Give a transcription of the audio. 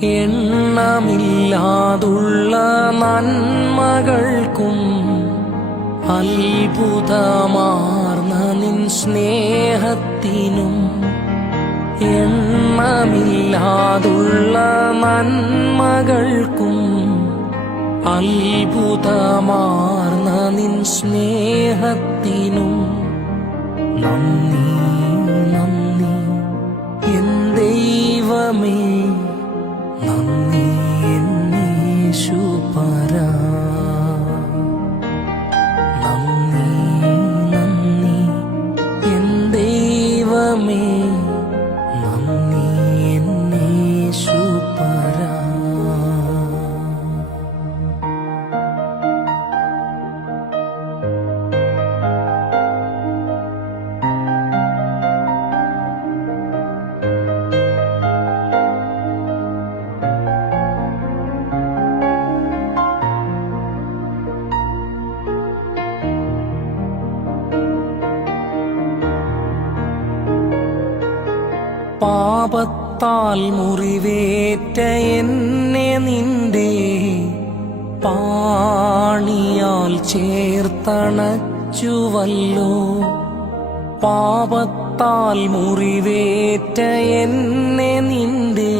എണ്ണമില്ലാതുള്ള നന്മകൾക്കും അത്ഭുതമാർന്ന നിൻ സ്നേഹത്തിനും എണ്ണമില്ലാതുള്ള നന്മകൾക്കും അത്ഭുതമാർന്ന നിൻ സ്നേഹത്തിനും നന്ദി നന്ദി എൻ ദൈവമേ, നന്ദി എന്നീശുപരാ. നന്ദി നന്ദി എൻ ദൈവമേ, നന്ദി എന്നീശുപരാ. പാപത്താൽ മുറിവേറ്റ എന്നെ നിന്റെ പാണിയാൽ ചേർത്തണച്ചുവല്ലോ. പാപത്താൽ മുറിവേറ്റ എന്നെ നിന്റെ